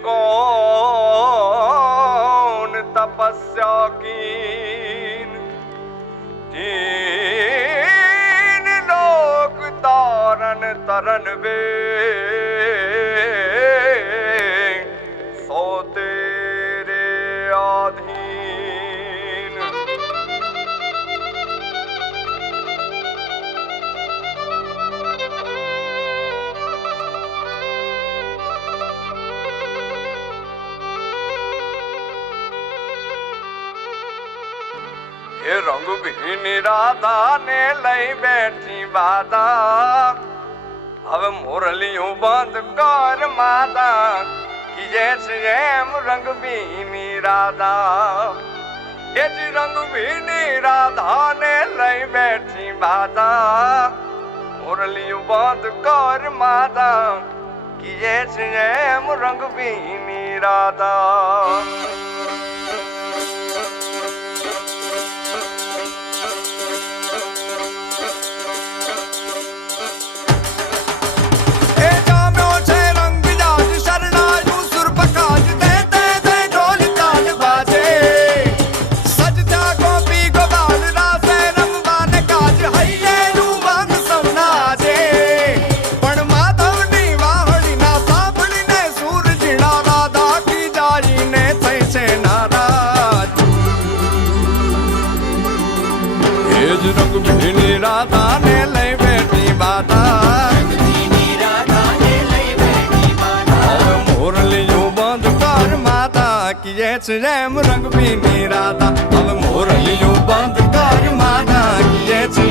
कौन तपस्या कीन, तीन लोक तारन तरन वे, सो तेरे आधीन। रंग भी राधा ने लई बैठी बाधा, अब मुरलियों बंद कर माता कि जैसे रंग भी राधा। ये रंग भी राधा ने लई बैठी बाधा, मुरलियों बंद कर माता कि जैसे रंग भी राधा। रंग भी राधा ने लई बैठी बाधा, मुरलियों बंद कर माता कि जैसे रंग भी राधा। अब मुरलियों बंद कर माता कि जैसे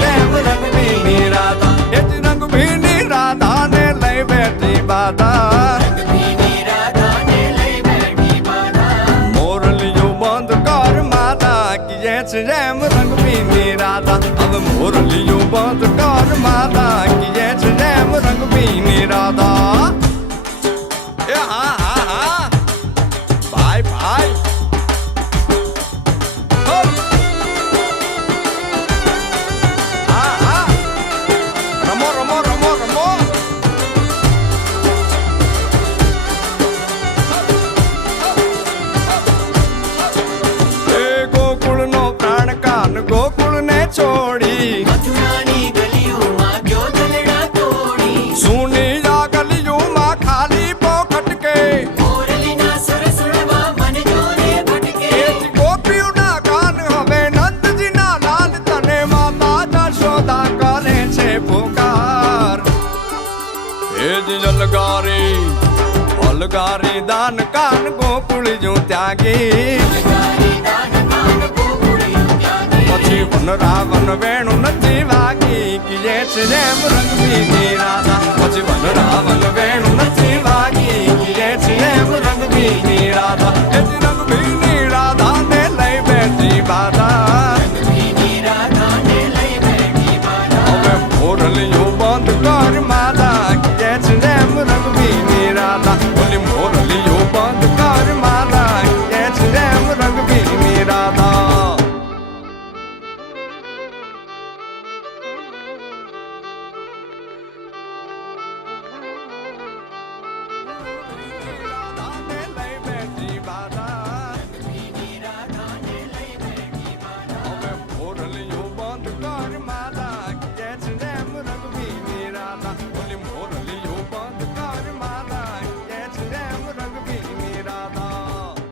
रंग भी राधा। ये रंग भी राधा ने लई बैठी बाधा, मुरलियों बंद कर माता कि जैसे रंग भी राधा। अब मुरलियों बंद कर माता कि जैसे रंग भी राधा। हाँ हाँ हाँ भाई भाई हाँ हाँ रमो रमो रमो रमो। गोकुल नो प्राण कान गोकुल ने छोड़ी, मथुरानी गलियों मां क्यों दलड़ा तोड़ी। सुनी जा गलियों मां खाली पोखट के, मुरली ना सुर सुनवा मन जोरे भटके। गोपियों ना कान हवे नंद जी ना लाल तने माता जशोदा करे छे पुकार। हे जलगारी अलगारी दान कान गोकुल जो त्यागी, પછી વન રાવણ વેણુ નથી વાગી કે જૈસે રંગ भी राधा। પછી વન રાવણ વેણુ નથી વાગી કે જૈસે રંગ भी राधा। એ રંગ भी